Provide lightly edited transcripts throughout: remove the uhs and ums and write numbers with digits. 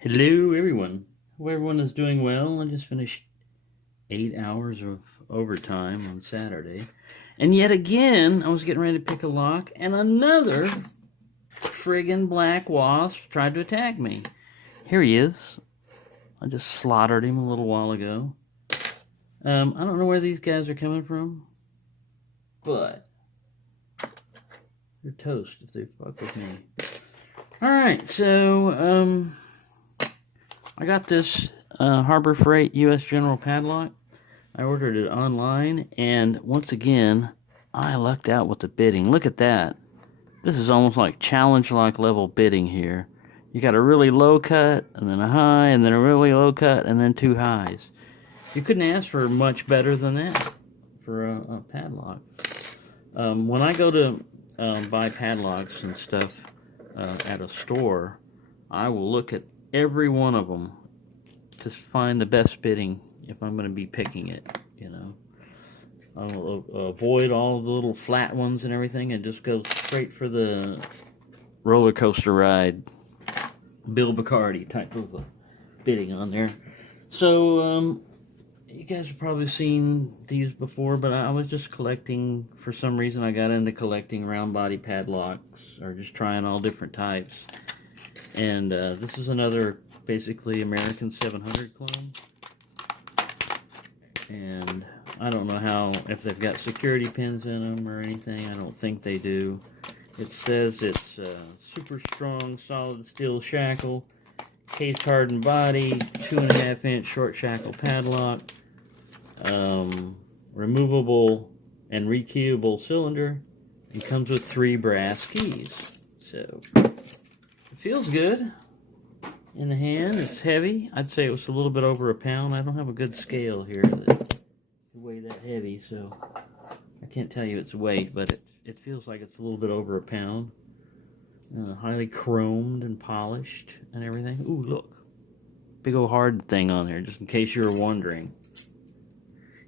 Hello, everyone. Hope everyone is doing well. I just finished 8 hours of overtime on Saturday. And yet again, I was getting ready to pick a lock, and another friggin' black wasp tried to attack me. Here he is. I just slaughtered him a little while ago. I don't know where these guys are coming from, but they're toast if they fuck with me. Alright, so, I got this Harbor Freight U.S. General padlock. I ordered it online, and once again, I lucked out with the bidding. Look at that. This is almost like challenge-like level bidding here. You got a really low cut, and then a high, and then a really low cut, and then two highs. You couldn't ask for much better than that for a padlock. When I go to buy padlocks and stuff at a store, I will look at every one of them to find the best bidding if I'm going to be picking it, you know. I'll avoid all the little flat ones and everything and just go straight for the roller coaster ride, Bill Bacardi type of bidding on there. So, you guys have probably seen these before, but I was just collecting, for some reason I got into collecting round body padlocks, or just trying all different types. And this is another basically American 700 clone. And I don't know if they've got security pins in them or anything. I don't think they do. It says it's super strong solid steel shackle, case hardened body, 2.5-inch short shackle padlock, removable and rekeyable cylinder, and comes with 3 brass keys. So it feels good in the hand. It's heavy. I'd say it was a little bit over a pound. I don't have a good scale here that weigh that heavy, so I can't tell you its weight, but it feels like it's a little bit over a pound. Highly chromed and polished and everything. Ooh, look. Big old hardened thing on there, just in case you were wondering.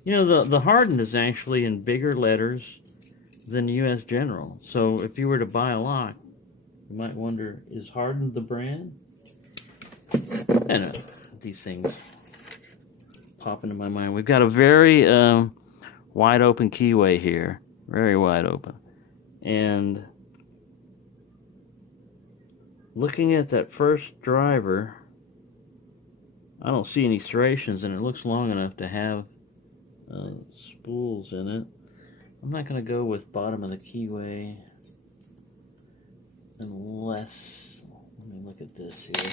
You know, the hardened is actually in bigger letters than the U.S. General. So if you were to buy a lock, you might wonder, is hardened the brand? I know, these things pop into my mind. We've got a very wide open keyway here. Very wide open. And looking at that first driver, I don't see any serrations, and it looks long enough to have spools in it. I'm not going to go with bottom of the keyway unless, let me look at this here.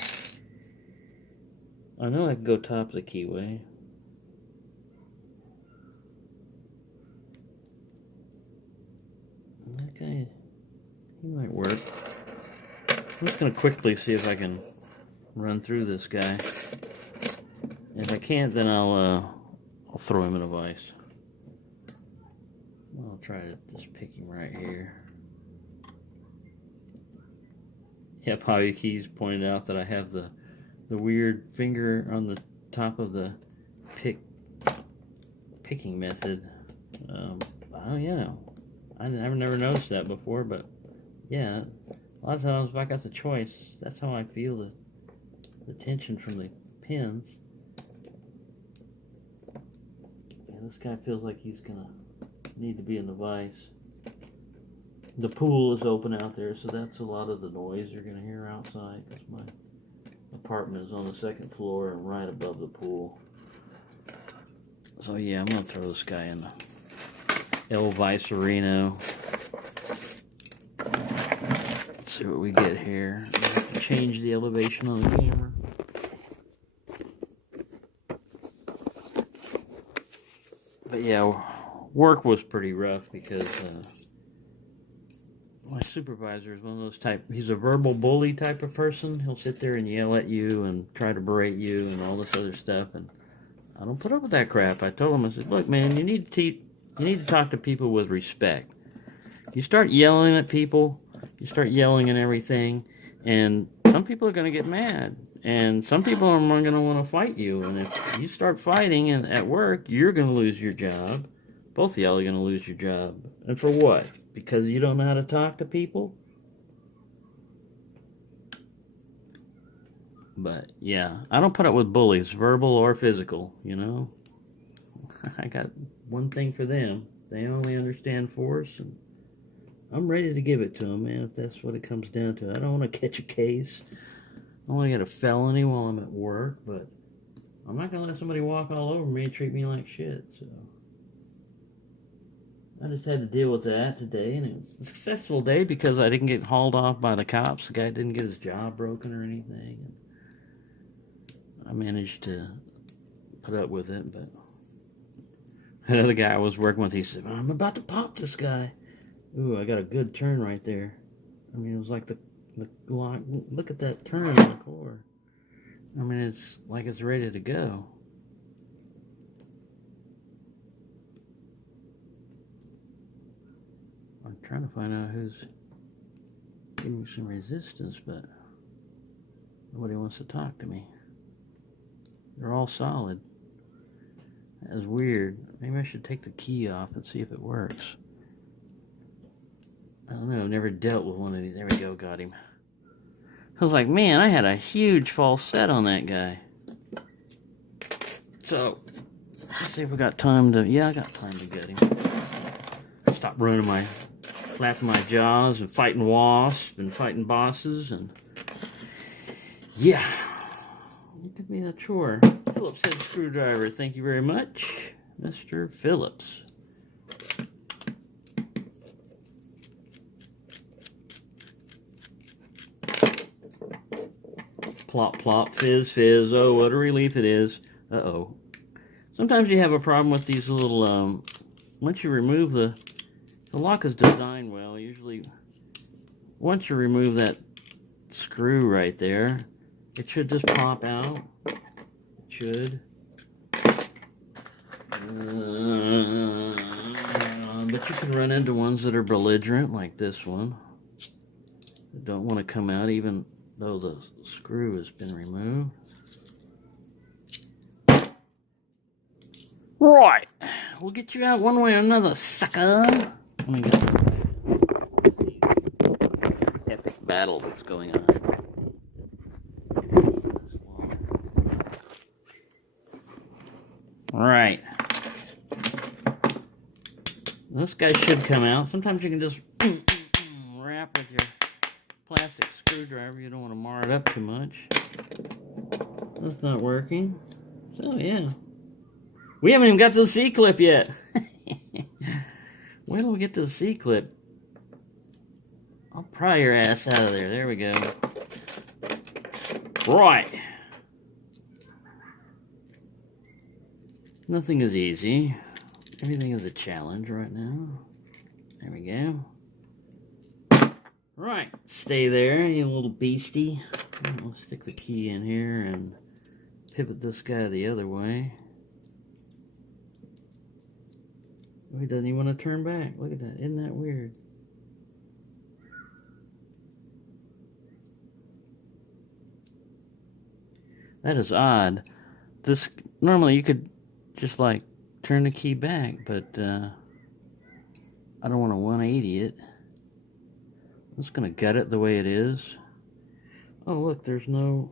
I know I can go top of the keyway. That guy, he might work. I'm just going to quickly see if I can run through this guy. If I can't, then I'll throw him in a vise. I'll try to just pick him right here. Yeah, Bobby Keys pointed out that I have the weird finger on the top of the picking method. Oh yeah, I've never noticed that before, but yeah, a lot of times if I got the choice, that's how I feel the tension from the pins. Yeah, this guy feels like he's gonna need to be in the vise. The pool is open out there, so that's a lot of the noise you're gonna hear outside. My apartment is on the 2nd floor and right above the pool. So yeah, I'm gonna throw this guy in the El Vicerino. Let's see what we get here. Change the elevation on the camera. But yeah, work was pretty rough because my supervisor is one of those he's a verbal bully type of person. He'll sit there and yell at you and try to berate you and all this other stuff, and I don't put up with that crap. I told him, I said, look man, you need to talk to people with respect. You start yelling at people, you start yelling and everything, and some people are going to get mad, and some people are going to want to fight you, and if you start fighting at work, you're going to lose your job. Both of y'all are going to lose your job. And for what? Because you don't know how to talk to people? But yeah, I don't put up with bullies, verbal or physical, you know. I got one thing for them. They only understand force, and I'm ready to give it to them, man, if that's what it comes down to. I don't want to catch a case. I don't want to get a felony while I'm at work, but I'm not going to let somebody walk all over me and treat me like shit, so. I just had to deal with that today, and it was a successful day because I didn't get hauled off by the cops. The guy didn't get his jaw broken or anything. And I managed to put up with it, but another guy I was working with, he said, I'm about to pop this guy. Ooh, I got a good turn right there. I mean, it was like the lock. Look at that turn on the core. I mean, it's like it's ready to go. I'm trying to find out who's giving me some resistance, but nobody wants to talk to me. They're all solid. That is weird. Maybe I should take the key off and see if it works. I don't know. I've never dealt with one of these. There we go. Got him. I was like, man, I had a huge false set on that guy. So, let's see if we got time to... Yeah, I got time to get him. Stop flapping my jaws and fighting wasps and fighting bosses and... Yeah. It could be a chore. Phillips head screwdriver. Thank you very much, Mr. Phillips. Plop, plop, fizz, fizz. Oh, what a relief it is. Uh-oh. Sometimes you have a problem with these little, once you remove the lock is designed well. Usually, once you remove that screw right there, it should just pop out. It should. But you can run into ones that are belligerent, like this one. That don't want to come out even though the screw has been removed. Right. We'll get you out one way or another, sucker. Let me get epic battle that's going on. Right. This guy should come out. Sometimes you can just wrap with your plastic screwdriver. You don't want to mar it up too much. That's not working. So, yeah. We haven't even got to the C-clip yet. When do we get to the C-clip? I'll pry your ass out of there. There we go. Right. Nothing is easy. Everything is a challenge right now. There we go. Right. Stay there, you little beastie. We'll stick the key in here and pivot this guy the other way. Oh, he doesn't even want to turn back. Look at that. Isn't that weird? That is odd. This normally you could just like turn the key back, but I don't want to 180 it. I'm just gonna gut it the way it is. Oh look, there's no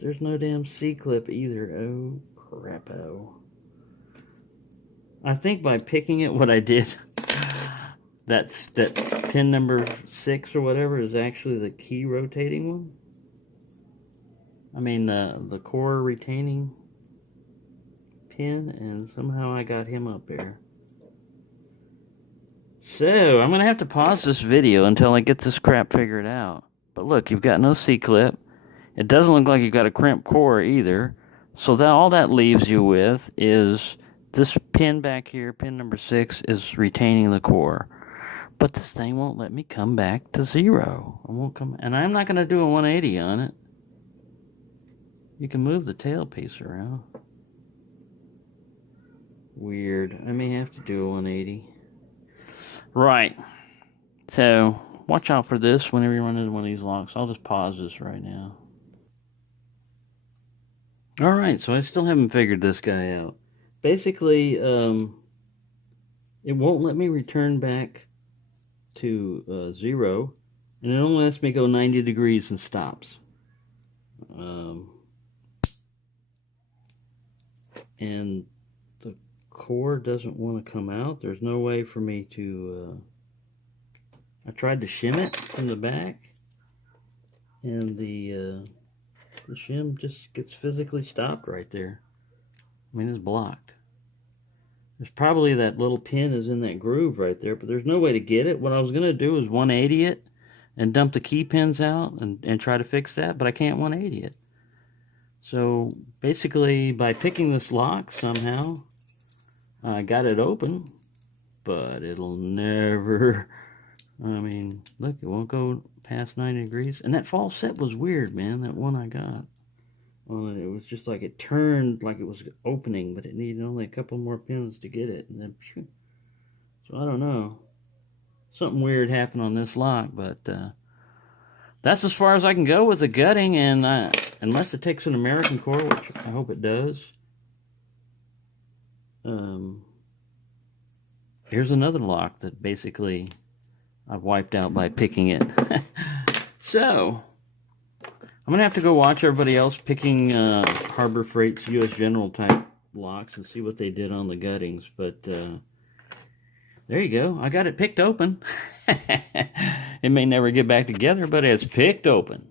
damn C-clip either. Oh crapo. I think by picking it, what I did, that pin number 6 or whatever is actually the key rotating one. I mean the core retaining pin, and somehow I got him up there. So I'm gonna have to pause this video until I get this crap figured out. But look, you've got no C-clip. It doesn't look like you've got a crimp core either. So that all that leaves you with is this pin back here, pin number 6, is retaining the core. But this thing won't let me come back to 0. It won't come, and I'm not going to do a 180 on it. You can move the tailpiece around. Weird. I may have to do a 180. Right. So, watch out for this whenever you run into one of these locks. I'll just pause this right now. Alright, so I still haven't figured this guy out. Basically, it won't let me return back to 0, and it only lets me go 90 degrees and stops. and the core doesn't want to come out. There's no way for me to, I tried to shim it from the back, and the shim just gets physically stopped right there. I mean, it's blocked. There's probably that little pin is in that groove right there, but there's no way to get it. What I was going to do is 180 it and dump the key pins out and try to fix that, but I can't 180 it. So basically, by picking this lock somehow, I got it open, but it'll never, I mean, look, it won't go past 90 degrees. And that false set was weird, man, that one I got. Well, it was just like it turned like it was opening, but it needed only a couple more pins to get it. And then, so I don't know. Something weird happened on this lock, but that's as far as I can go with the gutting. And unless it takes an American core, which I hope it does. Here's another lock that basically I've wiped out by picking it. So I'm going to have to go watch everybody else picking Harbor Freight's U.S. General type locks and see what they did on the guttings. But there you go. I got it picked open. It may never get back together, but it's picked open.